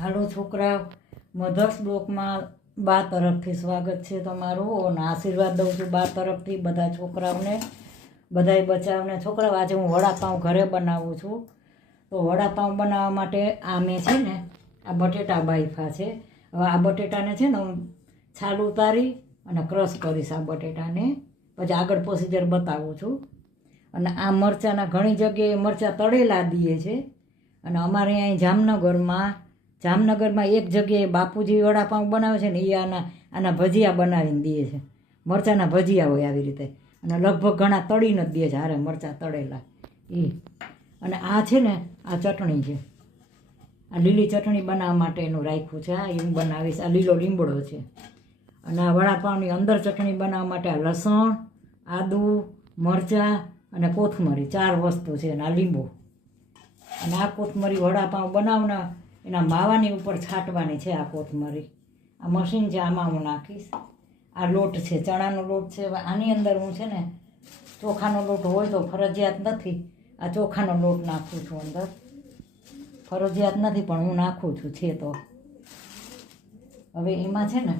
હાલો છોકરા, મધર્સ બ્લોકમાં બા તરફથી સ્વાગત છે તમારું અને આશીર્વાદ દઉં છું બા તરફથી બધા છોકરાઓને, બધાય બચાવને. છોકરાઓ, આજે હું વડાપાઉં ઘરે બનાવું છું. તો વડાપાઉં બનાવવા માટે આ મેં છે ને આ બટેટા બાફ્યા છે. હવે આ બટેટાને છે ને હું છાલ ઉતારી અને ક્રશ કરીશ આ બટેટાને, પછી આગળ પ્રોસિજર બતાવું છું. અને આ મરચાંના ઘણી જગ્યાએ મરચાં તળેલા દે છે અને અમારે અહીં જામનગરમાં એક જગ્યાએ બાપુજી વડાપાઉં બનાવે છે ને, એ આના ભજીયા બનાવીને દે છે. મરચાંના ભજીયા હોય આવી રીતે, અને લગભગ ઘણા તળીને જ દે છે હારે મરચાં તળેલા એ. અને આ છે ને આ ચટણી છે, આ લીલી ચટણી બનાવવા માટે એનું રાખ્યું છે. આ હું બનાવીશ. આ લીલો લીમડો છે. અને આ વડાપાઉંની અંદર ચટણી બનાવવા માટે આ લસણ, આદુ, મરચાં અને કોથમરી 4 વસ્તુ છે. અને આ લીંબુ. અને આ કોથમરી વડાપાઉં બનાવના એના માવાની ઉપર છાંટવાની છે. આ કોથમરી, આ મશીન છે, આમાં હું નાખીશ. આ લોટ છે, ચણાનો લોટ છે. હવે આની અંદર હું છે ને ચોખાનો લોટ હોય તો ફરજિયાત નથી, આ ચોખાનો લોટ નાખું છું અંદર. ફરજિયાત નથી પણ હું નાખું છું છે તો. હવે એમાં છે ને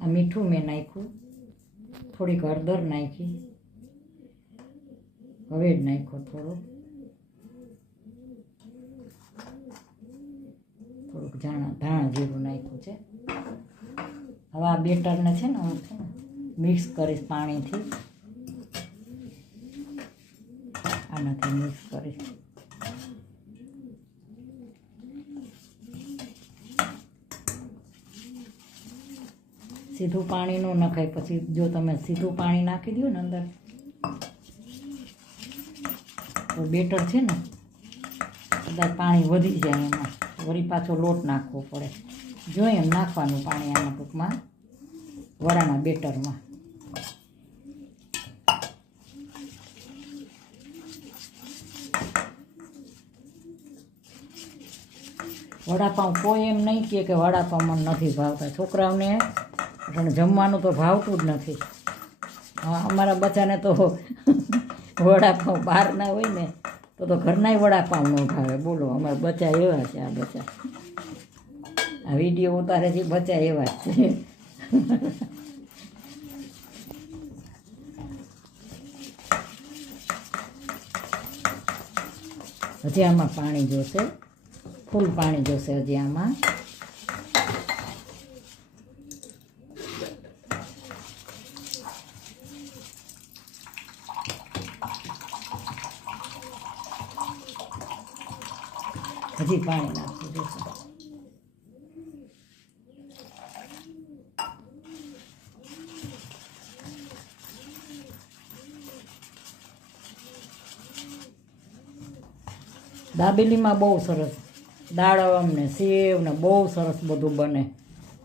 આ મીઠું મેં નાખ્યું, થોડીક હળદર નાખી, હવે જ નાખ્યો થોડુંક ધાણા જીરું નાખ્યું છે. હવે આ બેટરને છે ને હું છે ને મિક્સ કરીશ પાણીથી. આનાથી મિક્સ કરીશ. સીધું પાણી ન નખાય, પછી જો તમે સીધું પાણી નાખી દો ને અંદર તો બેટર છે ને કદાચ પાણી વધી જાય, એમાં વળી પાછો લોટ નાખવો પડે. જોઈએ એમ નાખવાનું પાણી આમાં ટૂંકમાં વડાના બેટરમાં. વડાપાઉં કોઈ એમ નહીં કહે કે વડાપાઉં મને નથી ભાવતા. છોકરાઓને પણ જમવાનું તો ભાવતું જ નથી. અમારા બચ્ચાને તો વડાપાઉં બહારના હોય ને તો ઘરનાય વડાપાઉં ન ભાવે. બોલો, અમારા બચ્ચા એવા છે. આ બચ્ચા આ વિડીયો ઉતારે છે, બચ્ચા એવા જ છે. હજી આમાં પાણી જોશે, ફૂલ પાણી જોશે હજી આમાં. હજી પાણી નાખવું જોશે. દાબેલીમાં બહુ સરસ દાડમ ને સેવ ને બહુ સરસ બધું બને.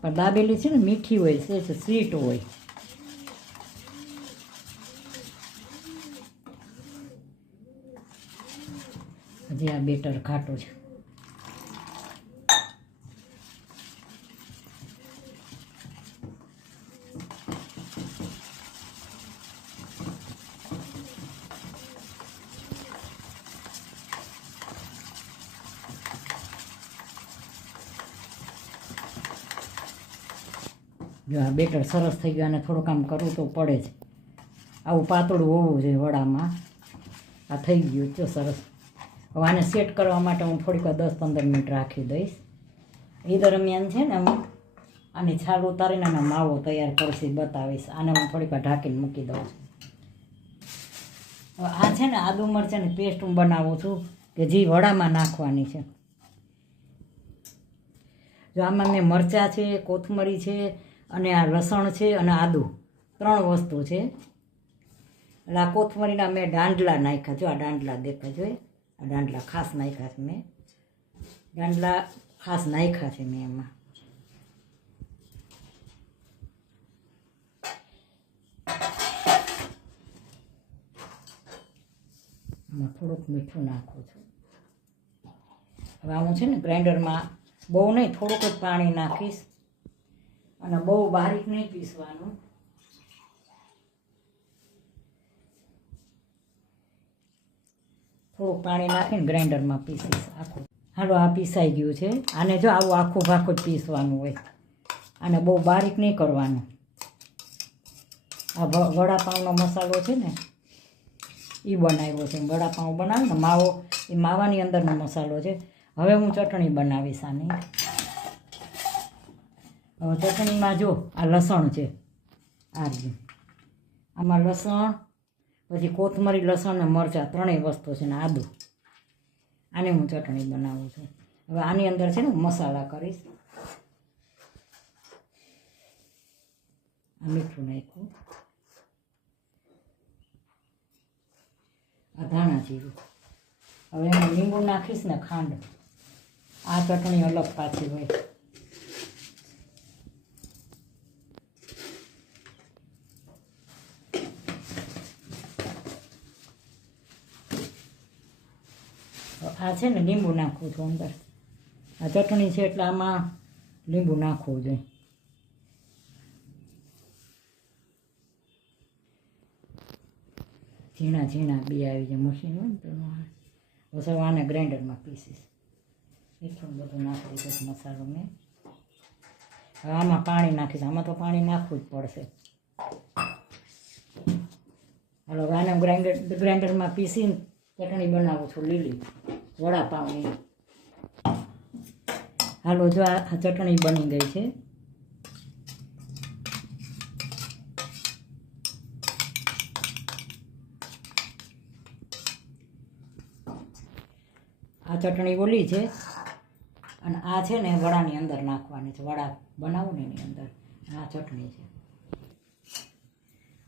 પણ દાબેલી છે ને મીઠી હોય છે, સ્વીટ હોય. હજી આ બેટર ખાટું છે. જો આ બેટર સરસ થઈ ગયું. અને થોડુંક આમ કરવું તો પડે જ. આવું પાતળું હોવું જોઈએ વડામાં. આ થઈ ગયું જો સરસ. હવે આને સેટ કરવા માટે હું થોડીક 10-15 મિનિટ રાખી દઈશ. એ દરમિયાન છે ને હું આની છાલ ઉતારીને આનો માવો તૈયાર કરશી બતાવીશ. આને હું થોડીક ઢાંકીને મૂકી દઉં છું. હવે આ છે ને આદુ મરચાંની પેસ્ટ હું બનાવું છું કે જે વડામાં નાખવાની છે. જો આમાં મેં મરચાં છે, કોથમરી છે અને આ લસણ છે અને આદુ 3 વસ્તુ છે. એટલે આ કોથમરીના મેં દાંડલા નાખ્યા. જો આ દાંડલા દેખાય જોઈએ, આ દાંડલા ખાસ નાખ્યા છે મેં. દાંડલા ખાસ નાખ્યા છે મેં એમાં. આમાં થોડુંક મીઠું નાખું છું. હવે હું છે ને ગ્રાઇન્ડરમાં બહુ નહીં, થોડુંક જ પાણી નાખીશ. અને બહુ બારીક નહીં પીસવાનું. થોડુંક પાણી નાખીને ગ્રાઇન્ડરમાં પીસીશ આખું. હાલો આ પીસાઈ ગયું છે. આને જો આવું આખું ભાખું જ પીસવાનું હોય, આને બહુ બારીક નહીં કરવાનું. આ વડાપાઉંનો મસાલો છે ને એ બનાવ્યો છે. વડાપાઉં બનાવે ને માવો, એ માવાની અંદરનો મસાલો છે. હવે હું ચટણી બનાવીશ આની. હવે ચટણીમાં જો આ લસણ છે, આ રહ્યું. આમાં લસણ, પછી કોથમરી, લસણ ને મરચાં ત્રણેય વસ્તુ છે ને આદું. આને હું ચટણી બનાવું છું. હવે આની અંદર છે ને મસાલા કરીશ. આ મીઠું નાખ્યું, આ ધાણા જીરું. હવે એમાં લીંબુ નાખીશ ને ખાંડ. આ ચટણી અલગ પાછી હોય. આ છે ને લીંબુ નાખવું છું અંદર. આ ચટણી છે એટલે આમાં લીંબુ નાખવું જોઈએ. ઝીણા ઝીણા બી આવી જાય, મશીન હોય ને તો બસ. હવે આને ગ્રાઇન્ડરમાં પીસીશ. એટલું બધું નાખી દીધું મસાલો મેં. હવે આમાં પાણી નાખીશ. આમાં તો પાણી નાખવું જ પડશે. હાલો આને ગ્રાઇન્ડરમાં પીસીને ચટણી બનાવું છું લીલી વડાપાઉંની. હાલો જો આ ચટણી બની ગઈ છે. આ ચટણી ઓલી છે અને આ છે ને વડાની અંદર નાખવાની છે. વડા બનાવું ને એની અંદર આ ચટણી છે.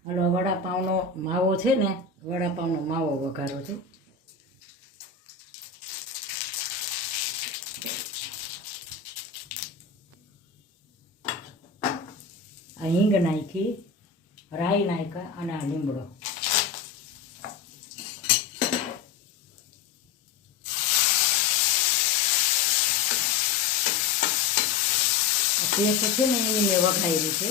હાલો વડાપાઉંનો માવો છે ને, વડાપાઉંનો માવો વઘારો છે. આ હિંગ નાખી, રાઈ નાખ્યા અને આ લીમડો. પેસ્ટ છે ને એ મેં વઘારેલી છે.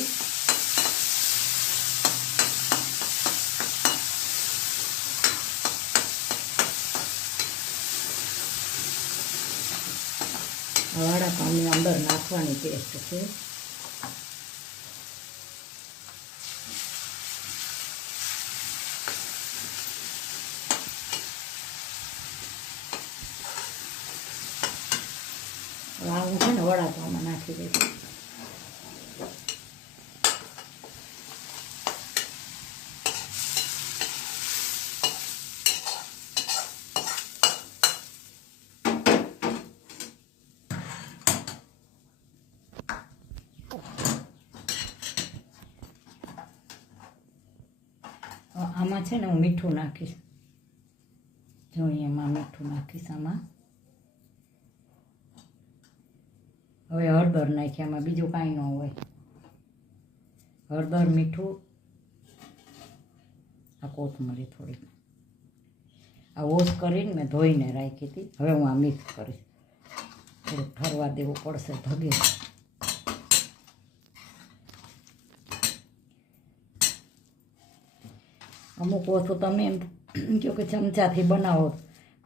વડાપાઉંની અંદર નાખવાની પેસ્ટ છે. હું છે ને વડાપાઉંમાં નાખી દઈશ. આમાં છે ને હું મીઠું નાખીશ. જોઈએ એમાં મીઠું નાખીશ આમાં. હવે હળદર નાખી. આમાં બીજું કાંઈ ન હોય. હળદર, મીઠું, આ કોથમરી થોડીક. આ વોશ કરીને મેં ધોઈને રાખી હતી. હવે હું આ મિક્સ કરીશ. થોડુંક ઠરવા દેવું પડશે ધગે. અમુક વસ્તુ તમે એમ કહો કે ચમચાથી બનાવો,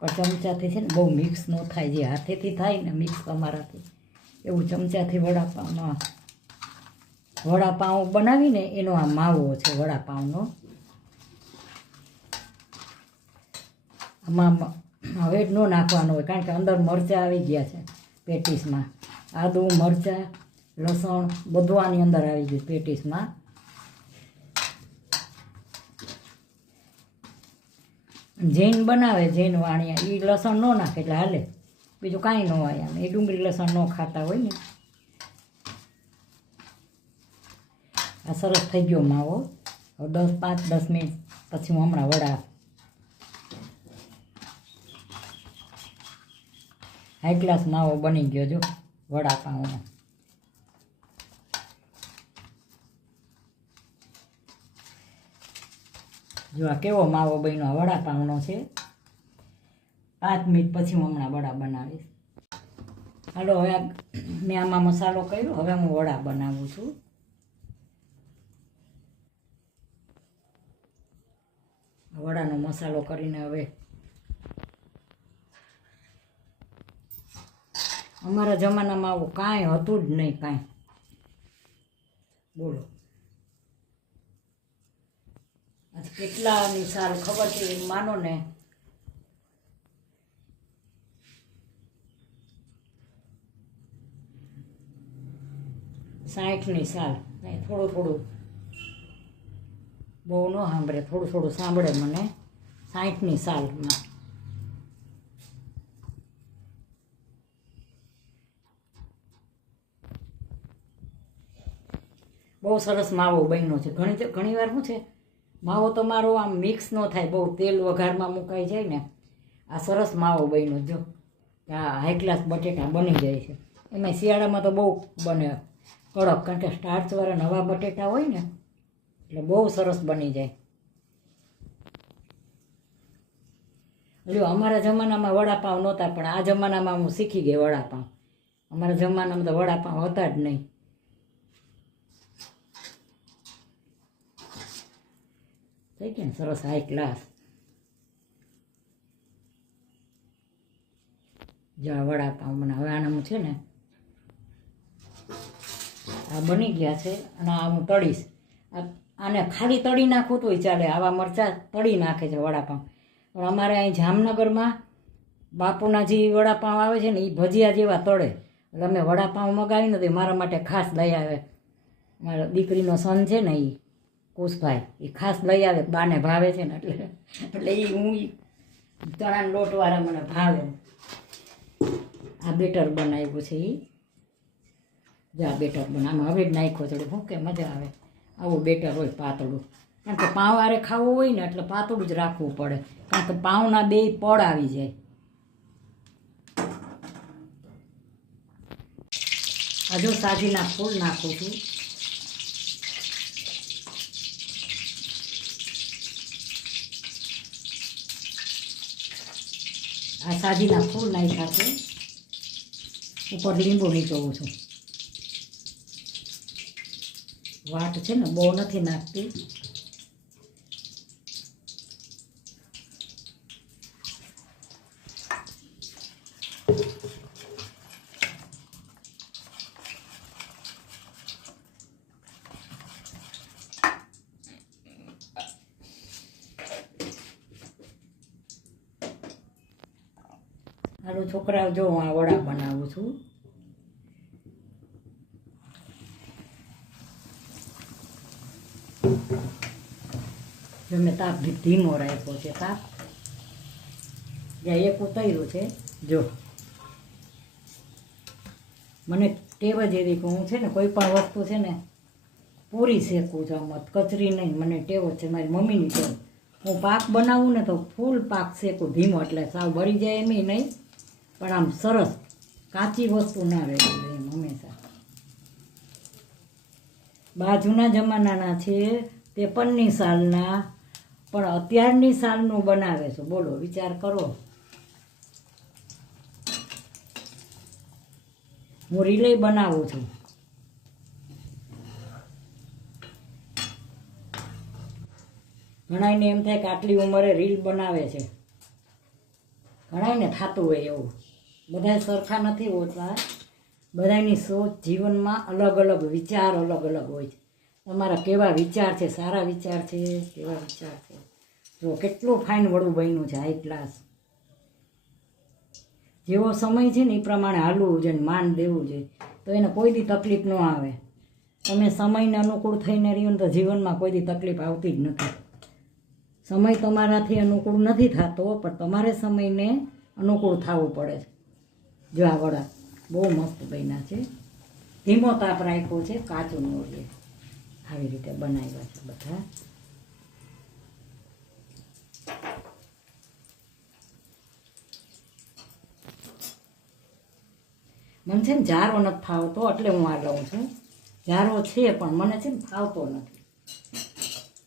પણ ચમચાથી છે ને બહુ મિક્સ ન થાય. જે હાથેથી થાય ને મિક્સ તમારાથી, એવું ચમચાથી વડાપાઉં બનાવીને એનો આ માવો છે વડાપાઉંનો. આમાં હવે જ ન નાખવાનો હોય, કારણ કે અંદર મરચાં આવી ગયા છે પેટીસમાં. આદુ, મરચાં, લસણ બધું આની અંદર આવી ગયું પેટીસમાં. જૈન બનાવે, જૈન વાણિયા, એ લસણ ન નાખે એટલે હાલે. બીજું કાંઈ ન હોય. આમ એ ડુંગળી લસણ ન ખાતા હોય ને. આ સરસ થઈ ગયો માવો. હવે 5-10 મિનિટ પછી હું હમણાં વડા, હાઈ ક્લાસ માવો બની ગયો જો વડાપાઉંનો. જો આ કેવો માવો બન્યો વડાપાઉંનો છે. 5 મિનિટ પછી હું હમણાં વડા બનાવીશ. હાલો હવે મેં આમાં મસાલો કર્યો. હવે હું વડા બનાવું છું. વડાનો મસાલો કરીને હવે અમારા જમાનામાં આવું કાંઈ હતું જ નહીં, કાંઈ. બોલો આજ કેટલાની સાલ ખબર છે એમ માનો ને. સાઠની સાલ, કાંઈ થોડું થોડું બહુ ન સાંભળે, થોડું થોડું સાંભળે મને. 60ની સાલમાં બહુ સરસ માવો બન્યો છે. ઘણી વાર શું છે, માવો તમારો આમ મિક્સ ન થાય, બહુ તેલ વઘારમાં મુકાઈ જાય ને. આ સરસ માવો બન્યો, જો આ હાઈ ક્લાસ બટેટા બની જાય છે. એમાં શિયાળામાં તો બહુ બને કડક, કારણ કે સ્ટાર્ચવાળા નવા બટેટા હોય ને એટલે બહુ સરસ બની જાય. એટલે અમારા જમાનામાં વડાપાઉં નહોતા, પણ આ જમાનામાં હું શીખી ગઈ વડાપાઉં. અમારા જમાનામાં તો વડાપાઉં હતા જ નહીં. થઈ ગયા ને સરસ હાઈ ક્લાસ. જો આ વડાપાઉં મને હવે આનામાં છે ને આ બની ગયા છે, અને આ હું તળીશ. આને ખાલી તળી નાખું તોય ચાલે, આવા મરચાં તળી નાખે છે વડાપાઉં. પણ અમારે અહીં જામનગરમાં બાપુના જે વડાપાઉં આવે છે ને એ ભજીયા જેવા તળે. એટલે અમે વડાપાઉં મગાવી નથી, મારા માટે ખાસ લઈ આવે. મારા દીકરીનો સન છે ને એ કુશભાઈ, એ ખાસ લઈ આવે, બાને ભાવે છે ને એટલે એ હું ચણાના લોટવાળા મને ભાવે. આ બેટર બનાવ્યું છે એ, જો આ બેટર બનાવવામાં હવે જ નાખ્યો થોડું, શું કે મજા આવે. આવું બેટર હોય પાતળું, કારણ કે પાઉં આરે ખાવું હોય ને એટલે પાતળું જ રાખવું પડે, કારણ કે પાઉંના બે પડ આવી જાય. આ જો સાજીના ફૂલ નાખું છું. આ સાજીના ફૂલ નાખ્યા છે, ઉપર લીંબુ નીચોવું છું. વાટ છે ને બહુ નથી નાખતી. હાલો છોકરાઓ, જો હું આ વડા બનાવું છું. જો મેં તાપ ધીમો રાખ્યો છે, તાપ જ્યાં એક ઉતાર્યું છે. જો મને ટેવ જ એવી કે હું છે ને કોઈ પણ વસ્તુ છે ને પૂરી શેકું છું, આમ કચરી નહીં. મને ટેવ છે, મારી મમ્મીની ટેવ. હું પાક બનાવું ને તો ફૂલ પાક શેકું ધીમો, એટલે સાવ બળી જાય એમ નહીં, પણ આમ સરસ કાચી વસ્તુ ના રહેવી જોઈએ એમ હંમેશા. બાજુના જમાનાના છે 53ની સાલના, પણ અત્યારની સાલનું બનાવે છે. બોલો, વિચાર કરો. હું રીલે બનાવું છું. ઘણાને એમ થાય કે આટલી ઉંમરે રીલ બનાવે છે, ઘણાને થતું હોય એવું. બધા સરખા નથી હોતા, બધાની સોચ જીવનમાં અલગ અલગ વિચાર અલગ અલગ હોય છે. તમારા કેવા વિચાર છે, સારા વિચાર છે, કેવા વિચાર છે. જો કેટલું ફાઇન વડું બન્યું છે, હાઈ ક્લાસ. જેવો સમય છે ને એ પ્રમાણે હાલવું જોઈએ, માન દેવું જોઈએ, તો એને કોઈ દી તકલીફ ન આવે. તમે સમયને અનુકૂળ થઈને રહ્યો ને તો જીવનમાં કોઈ દી તકલીફ આવતી જ નથી. સમય તમારાથી અનુકૂળ નથી થતો, પણ તમારે સમયને અનુકૂળ થવું પડે છે. જો આ વડા બહુ મસ્ત બન્યા છે. ધીમો તાપ રાખ્યો છે, કાચું ન રહે. આવી રીતે બનાવ્યા છે બધા. મને છે ને જારો નથી ફાવતો, એટલે હું આ લઉં છું. જારો છે પણ મને છે ને ફાવતો નથી.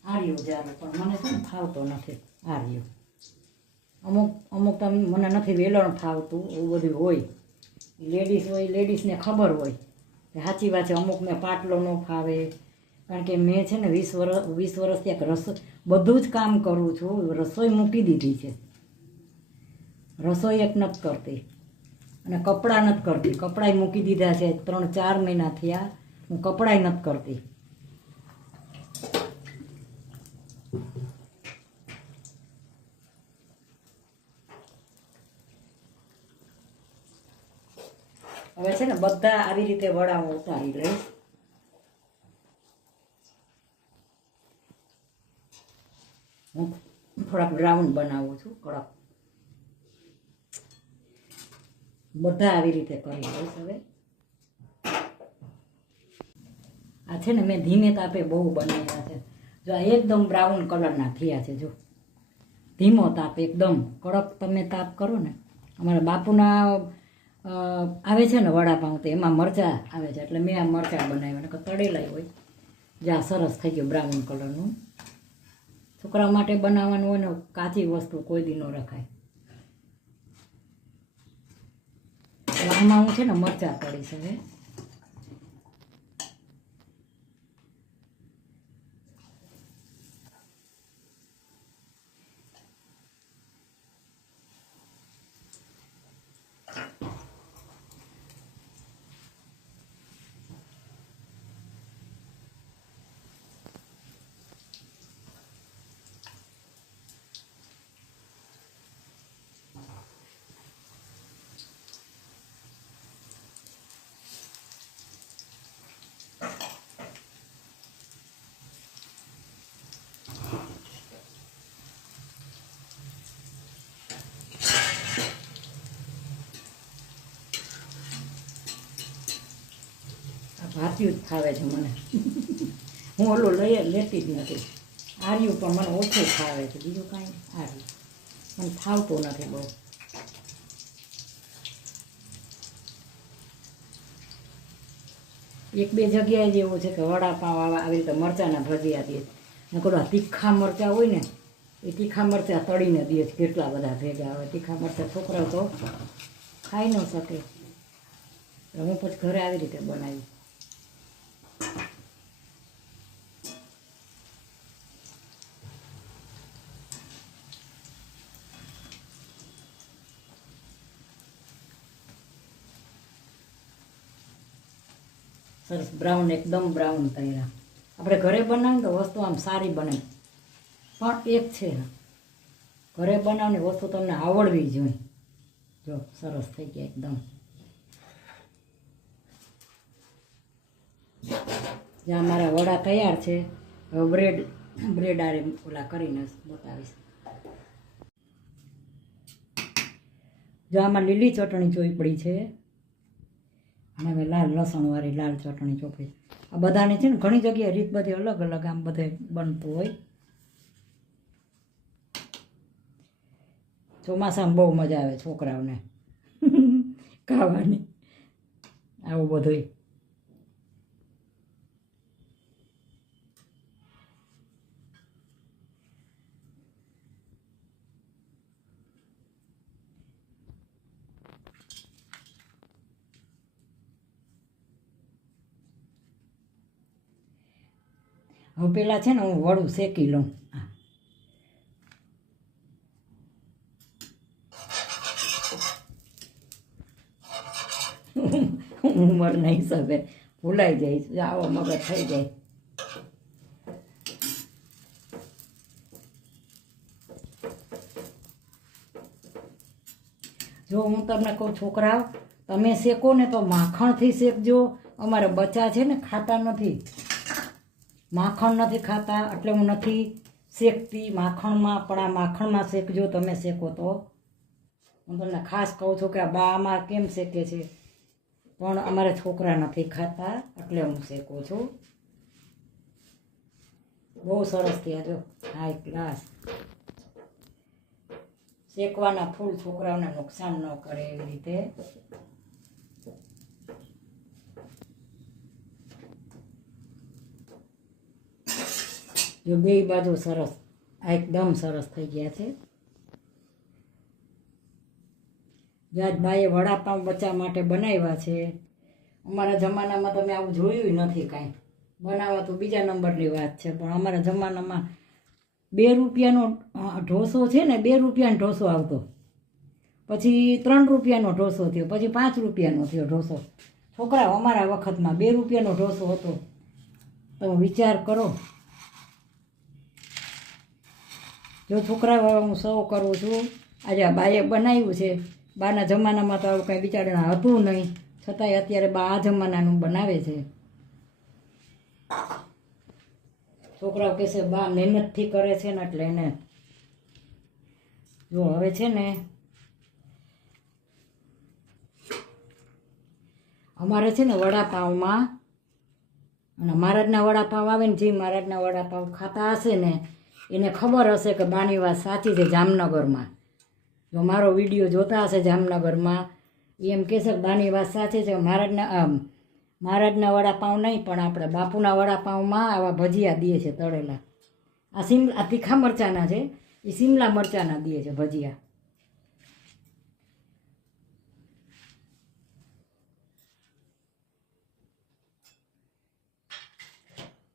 આ રહ્યો જારો, પણ મને છે ને ફાવતો નથી. આ રહ્યો અમુક તો મને નથી વેલણ ફાવતું, એવું બધું હોય. લેડીઝ હોય, લેડીઝને ખબર હોય કે સાચી વાત છે. અમુકને પાટલો ન ફાવે, કારણ કે મેં છે ને 20 વર્ષથી એક રસોઈ બધું જ કામ કરું છું. રસોઈ મૂકી દીધી છે, રસોઈ એક નથી કરતી. અને કપડાં નથી કરતી, કપડાં મૂકી દીધા છે 3-4 મહિના થયા, હું કપડાં નથી કરતી. હવે છે ને બધા આવી રીતે વડા હું ઉતારી લઈશ. હું થોડાક બ્રાઉન બનાવું છું, કડક. બધા આવી રીતે કરી લઈશ. હવે આ છે ને મેં ધીમે તાપે બહુ બનાવ્યા છે. જો આ એકદમ બ્રાઉન કલરના થયા છે. જો ધીમો તાપ, એકદમ કડક તમે તાપ કરો ને. અમારા બાપુના આવે છે ને વડાપાઉં, તો એમાં મરચાં આવે છે, એટલે મેં આ મરચાં બનાવ્યા. કે તળેલા હોય જ્યાં સરસ થઈ ગયું બ્રાઉન કલરનું. છોકરા માટે બનાવવાનું હોય ને, કાચી વસ્તુ કોઈ દી ન રખાય. આમાં હું છે ને મરચાં તળીશ હવે. ભાતિયું જ ખાવે છે મને. હું ઓલું લેતી જ નથી. આર્યું પણ મને ઓછું ખાવે છે, બીજું કાંઈ. આર્યું મને ખાવતું નથી બહુ. એક બે જગ્યાએ જ એવું છે કે વડાપાઉં આવી રીતે મરચાંના ભજીયા દે. નકર તીખા મરચાં હોય ને, એ તીખા મરચાં તળીને દે છે કેટલા બધા ભેગા. હવે તીખા મરચાં છોકરાઓ તો ખાઈ ન શકે. હું પછી ઘરે આવી રીતે બનાવી. સરસ બ્રાઉન, એકદમ બ્રાઉન તળ્યા. આપણે ઘરે બનાવીને તો વસ્તુ આમ સારી બને. પણ એક છે, ઘરે બનાવવાની વસ્તુ તમને આવડવી જોઈએ. જો સરસ થઈ ગયા એકદમ. જ્યાં મારા વડા તૈયાર છે. હવે બ્રેડ આરે ઓલા કરીને બતાવીશ. જો આમાં લીલી ચટણી ચોપડી છે, અને હવે લાલ લસણવાળી લાલ ચટણી ચોપડી. આ બધાની છે ને ઘણી જગ્યાએ રીત બધી અલગ અલગ આમ બધે બનતું હોય. ચોમાસામાં બહુ મજા આવે છોકરાઓને ખાવાની આવું બધું. હવે પેલા છે ને હું વડું શેકી લઉં. ઉંમરના હિસાબે ભૂલાઈ જાય, આવો મગજ થઈ જાય. જો હું તમને કહું છોકરાઓ, તમે શેકો ને તો માખણથી શેકજો. અમારે બચ્ચા છે ને ખાતા નથી, માખણ નથી ખાતા, એટલે હું નથી શેકતી માખણમાં. પણ આ માખણમાં શેકજો તમે શેકો તો. હું તમને ખાસ કહું છું કે આ બા આમાં કેમ શેકે છે, પણ અમારે છોકરા નથી ખાતા એટલે હું શેકું છું. બહુ સરસ થયા જો, હાઈ ક્લાસ. શેકવાના ફૂલ છોકરાઓને નુકસાન ન કરે એવી રીતે. જો બે બાજુ સરસ, આ એકદમ સરસ થઈ ગયા છે. રાજબાઈએ વડાપાઉં બચ્ચા માટે બનાવ્યા છે. અમારા જમાનામાં તમે આવું જોયું નથી કાંઈ. બનાવવા તો બીજા નંબરની વાત છે, પણ અમારા જમાનામાં 2 રૂપિયાનો ઢોસો છે ને, 2 રૂપિયાનો ઢોસો આવતો. પછી 3 રૂપિયાનો ઢોસો થયો, પછી 5 રૂપિયાનો થયો ઢોસો. છોકરાઓ અમારા વખતમાં 2 રૂપિયાનો ઢોસો હતો. તો વિચાર કરો. જો છોકરાઓ હું સર્વ કરું છું. આજે આ બાએ બનાવ્યું છે. બાના જમાનામાં તો આવું કાંઈ બિચારાને હતું નહીં, છતાંય અત્યારે બા આ જમાનાનું બનાવે છે. છોકરાઓ કહેશે બા મહેનતથી કરે છે ને એટલે એને. જો હવે છે ને અમારે છે ને વડાપાઉંમાં, અને મહારાજના વડાપાઉં આવે ને, જે મહારાજના વડાપાઉં ખાતા હશે ને એને ખબર હશે કે બાની વાત સાચી છે. જામનગરમાં જો મારો વિડીયો જોતા હશે જામનગરમાં, એમ કહેશે કે બાની વાત સાચી છે. મહારાજના વડાપાઉં નહીં પણ આપણે બાપુના વડાપાઉંમાં આવા ભજીયા દે છે તળેલા. આ તીખા મરચાંના છે, એ શિમલા મરચાંના દે છે ભજીયા.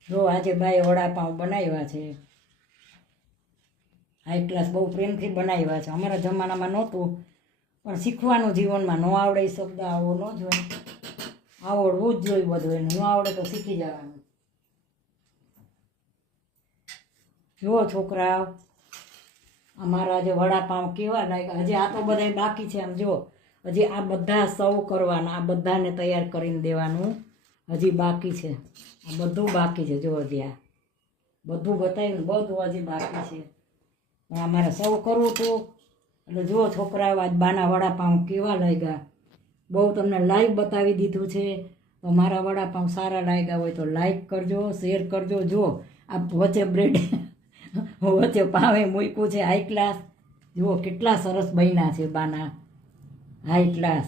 જો આજે બાએ વડાપાઉં બનાવ્યા છે, હાઈ ક્લાસ, બહુ પ્રેમથી બનાવ્યા છે. અમારા જમાનામાં નહોતું, પણ શીખવાનું જીવનમાં. ન આવડે એ શબ્દ આવો ન જોઈએ, આવડવું જ જોઈએ બધું. એને ન આવડે તો શીખી જવાનું. જુઓ છોકરાઓ, અમારા જે વડાપાઉં કેવા લાગ્યા. હજી આ તો બધા બાકી છે. આમ જુઓ, હજી આ બધા સર્વ કરવાના, આ બધાને તૈયાર કરીને દેવાનું હજી બાકી છે. આ બધું બાકી છે. જો હજી આ બધું બતાવ્યું, બધું હજી બાકી છે. પણ અમારે સર્વ કરવું હતું. એટલે જુઓ છોકરાઓ, આજ બાના વડાપાઉં કેવા લાગ્યા. બહુ તમને લાઈવ બતાવી દીધું છે. તો મારા વડાપાઉં સારા લાગ્યા હોય તો લાઈક કરજો, શેર કરજો. જુઓ આ વચ્ચે બ્રેડ વચ્ચે પાવે મૂક્યું છે હાઈ ક્લાસ. જુઓ કેટલા સરસ બન્યા છે બાના હાઈ ક્લાસ.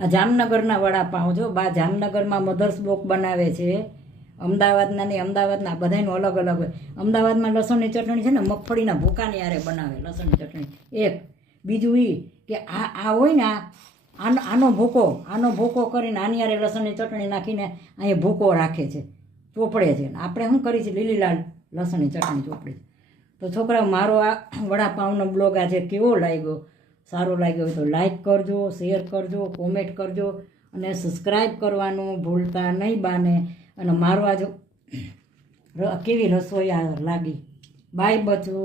આ જામનગરના વડાપાઉં. જો બા જામનગરમાં મધર્સ બ્લોક બનાવે છે. અમદાવાદના નહીં, અમદાવાદના બધાનું અલગ અલગ હોય. અમદાવાદમાં લસણની ચટણી છે ને મગફળીના ભૂકાની યારે બનાવે લસણની ચટણી. એક બીજું એ કે આ હોય ને આનો ભૂકો કરીને આની યારે લસણની ચટણી નાખીને અહીંયા ભૂકો રાખે છે, ચોપડે છે. આપણે શું કરી છે, લીલી લાલ લસણની ચટણી ચોપડે છે. તો છોકરાઓ, મારો આ વડાપાઉંનો બ્લોગ આજે કેવો લાગ્યો? સારો લાગ્યો હોય તો લાઈક કરજો, શેર કરજો, કોમેન્ટ કરજો અને સબસ્ક્રાઈબ કરવાનું ભૂલતા નહીં બાને. અને મારો આજે કેવી રસોઈ લાગી. બાય બચો.